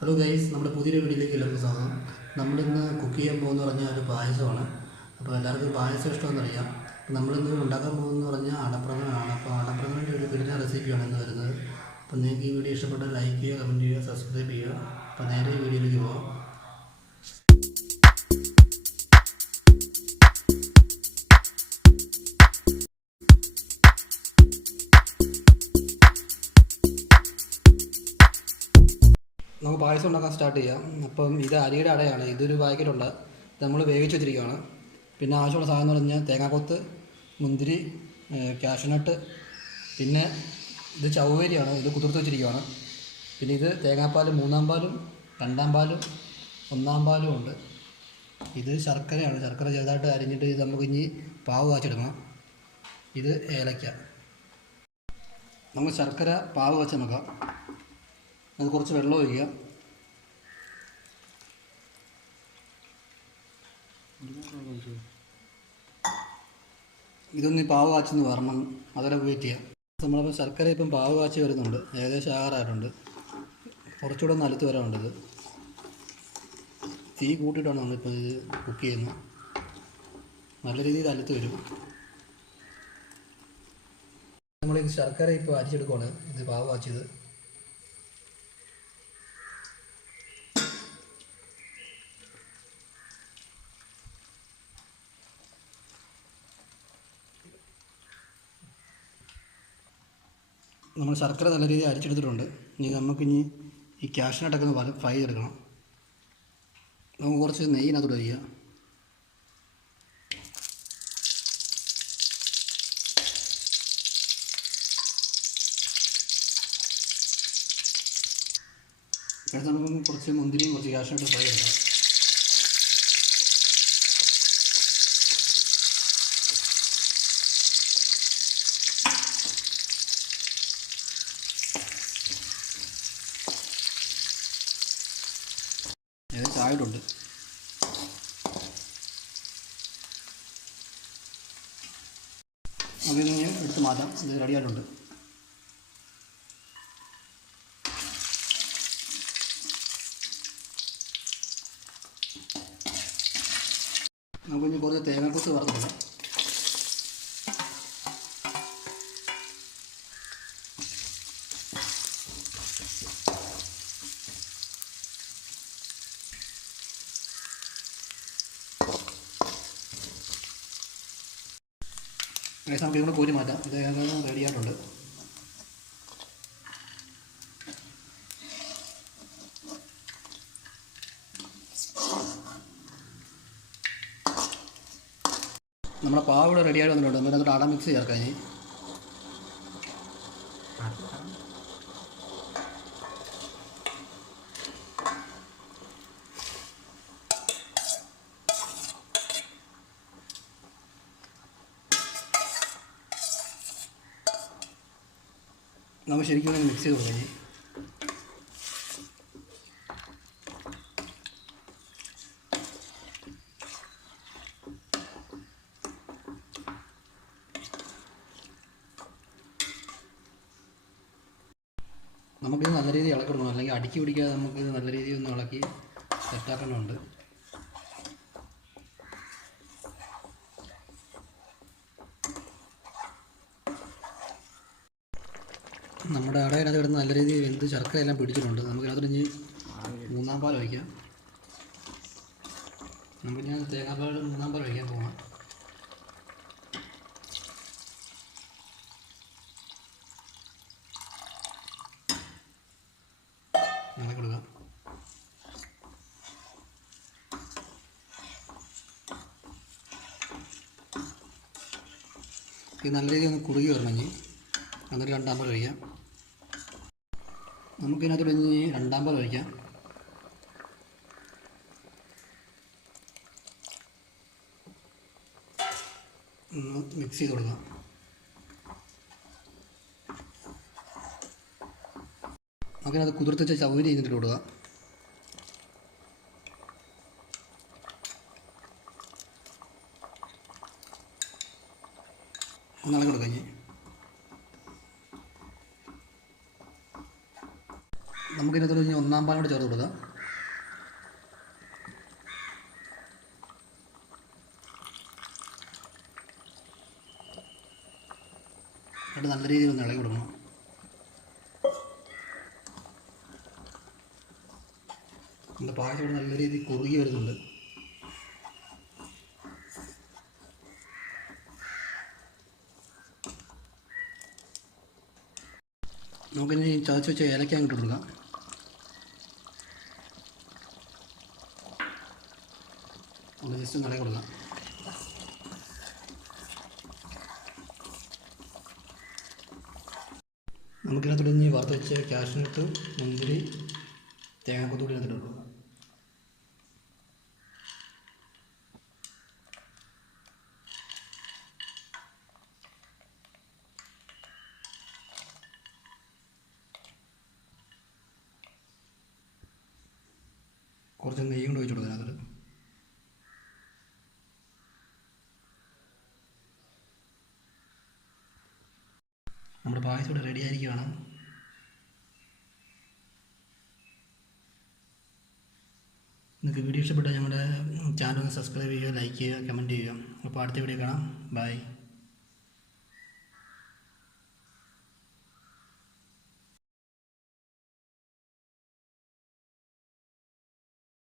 Hello guys, നമ്മുടെ പുതിയൊരു വീഡിയോയിലേക്ക് എല്ലാവർക്കും സ്വാഗതം. നമ്മളിന്ന് കുക്ക് ചെയ്യാൻ പോകുന്ന പറഞ്ഞാൽ ഒരു പായസമാണ്. അപ്പോൾ എല്ലാവർക്കും പായസം ഇഷ്ടമെന്നറിയാം. നമ്മളിന്ന് ഉണ്ടാക്കാൻ പോകുന്നതെന്ന് പറഞ്ഞാൽ അടപ്രഥമനാണ്. അപ്പോൾ അടപ്രഥമൻ്റെ ഒരു കിടിലൻ റെസിപ്പിയാണ് ഇന്ന് വരുന്നത്. അപ്പോൾ നിങ്ങൾക്ക് ഈ വീഡിയോ ഇഷ്ടപ്പെട്ടാൽ ലൈക്ക് ചെയ്യുക, കമൻറ്റ് ചെയ്യുക, സബ്സ്ക്രൈബ് ചെയ്യുക. അപ്പോൾ നേരെ വീഡിയോയിലേക്ക് പോകാം. നമുക്ക് പായസം ഉണ്ടാക്കാൻ സ്റ്റാർട്ട് ചെയ്യാം. അപ്പം ഇത് അരിയുടെ അടയാണ്. ഇതൊരു പാക്കറ്റുണ്ട്. ഇത് നമ്മൾ വേവിച്ച് വെച്ചിരിക്കുകയാണ്. പിന്നെ ആവശ്യമുള്ള സാധനം എന്ന് പറഞ്ഞാൽ തേങ്ങാക്കൊത്ത്, മുന്തിരി, കാഷ്നട്ട്, പിന്നെ ഇത് ചവ്വേരിയാണ്. ഇത് കുതിർത്ത് വെച്ചിരിക്കുകയാണ്. പിന്നെ ഇത് തേങ്ങാപ്പാൽ 3-ാം പാലും 2-ാം പാലും 1-ാം പാലും ഉണ്ട്. ഇത് ശർക്കരയാണ്. ശർക്കര ചെറുതായിട്ട് അരിഞ്ഞിട്ട് ഇത് നമുക്ക് ഇനി പാവ് കാച്ചെടുക്കണം. ഇത് ഏലക്ക. നമുക്ക് ശർക്കര പാവ് വെച്ച് നോക്കാം. അത് കുറച്ച് വെള്ളം ഒഴിക്കുക. ഇതൊന്ന് പാവ് കാച്ചെന്ന് വരണം, അതുവരെ വെയിറ്റ് ചെയ്യാം. നമ്മളിപ്പോൾ ശർക്കര ഇപ്പം പാവ് കാച്ചി വരുന്നുണ്ട്. ഏകദേശം ആറായിട്ടുണ്ട്. കുറച്ചുകൂടെ ഒന്ന് അലുത്ത് വരാനുണ്ട്. ഇത് തീ കൂട്ടിയിട്ടാണ് നമ്മളിപ്പോൾ ഇത് കുക്ക് ചെയ്യുന്നത്. നല്ല രീതിയിൽ അലുത്ത് വരും. നമ്മളിത് ശർക്കര ഇപ്പോൾ അരിച്ചെടുക്കുകയാണ്. ഇത് പാവ് കാച്ചിയത്. നമ്മൾ ശർക്കര നല്ല രീതിയിൽ അരിച്ചെടുത്തിട്ടുണ്ട്. നമുക്കിനി ഈ കാഷ്നട്ടൊക്കെ ഒന്ന് ഫ്രൈ ചെയ്തെടുക്കണം. നമുക്ക് കുറച്ച് നെയ്യിനകത്തോട്ട് ഒഴിക്കുക. അടുത്ത് നമുക്ക് കുറച്ച് മുന്തിരിയും കുറച്ച് കാഷ്നട്ടും ഫ്രൈ ചെയ്തെടുക്കാം. ഏകദേശം ആയിട്ടുണ്ട്. അതിൽ നിന്ന് എടുത്ത് മാറ്റാം. ഇത് റെഡിയായിട്ടുണ്ട്. നമുക്കിനി കുറച്ച് തേങ്ങാക്കൊത്ത് വറുത്തിടാം. നമുക്ക് ഇവിടെ കോരി മാറ്റാം. ഇത് ഏകദേശം റെഡിയായിട്ടുണ്ട്. നമ്മുടെ പാവ് ഇവിടെ റെഡിയായിട്ട് വന്നിട്ടുണ്ട്. എന്നിട്ട് അതിൽ അട മിക്സ് ചേർക്കാം. ഇനി നമുക്ക് ശരിക്കും മിക്സ് ചെയ്ത് കൊടുക്കാം. നമുക്കിത് നല്ല രീതിയിൽ ഇളക്കി കൊടുക്കണം. അല്ലെങ്കിൽ അടുക്കി പിടിക്കാതെ നമുക്കിത് നല്ല രീതിയിൽ ഒന്ന് ഇളക്കി സെറ്റാക്കേണ്ടതുണ്ട്. നമ്മുടെ അടയിനകത്ത് കിടന്ന് നല്ല രീതിയിൽ വെന്ത് ശർക്കര എല്ലാം പിടിച്ചിട്ടുണ്ട്. നമുക്കതിനകത്ത് ഇനി 3-ാം പാൽ ഒഴിക്കാം. നമുക്ക് ഞാൻ തേങ്ങാപ്പാൽ 3-ാം പാൽ ഒഴിക്കാൻ പോകണം. അങ്ങനെ കൊടുക്കാം. ഇത് നല്ല രീതിയിൽ ഒന്ന് കുറുകി വരണമെങ്കിൽ എന്നിട്ട് 2-ാം പാൽ ഒഴിക്കാം. നമുക്കിതിനകത്ത് ഇനി 2-ാം പാൽ ഒഴിക്കാം. ഒന്ന് മിക്സ് ചെയ്ത് കൊടുക്കാം. നമുക്കതിനകത്ത് കുതിർത്ത് വെച്ച ചവ്വരി ചെയ്തിട്ട് കൊടുക്കുക. ഒന്നിളക്കി കൊടുക്കാം. നമുക്കിതിനകത്ത് ഇനി ഒന്നാം പാലും കൂടി ചേർത്ത് കൊടുക്കാം. എന്നിട്ട് നല്ല രീതിയിൽ ഒന്ന് ഇളകി കൊടുക്കണം. നമ്മുടെ പായസം ഇവിടെ നല്ല രീതിയിൽ കുറുകി വരുന്നുണ്ട്. നമുക്കിനി ചതച്ച് വെച്ച ഏലക്ക അങ്ങോട്ട് കൊടുക്കാം. ഒന്ന് ജസ്റ്റ് നിളകി കൊടുക്കാം. നമുക്കിതിനകത്ത് ഇനി വറുത്ത് വെച്ച് കാഷ്നട്ട്, മുന്തിരി, തേങ്ങാക്കൊത്തുകൂടി ഇതിനകത്ത് കൊടുക്കാം. കുറച്ച് നെയ്യും കൂടി ഒഴിച്ചു കൊടുക്കാം അതിനകത്ത്. നമ്മുടെ പായസം ഇവിടെ റെഡി ആയിരിക്കുകയാണ്. നിങ്ങൾക്ക് വീഡിയോ ഇഷ്ടപ്പെട്ടാൽ ഞങ്ങളുടെ ചാനൽ ഒന്ന് സബ്സ്ക്രൈബ് ചെയ്യുക, ലൈക്ക് ചെയ്യുക, കമൻറ്റ് ചെയ്യുക. അപ്പോൾ അടുത്ത വീഡിയോ കാണാം. ബൈ.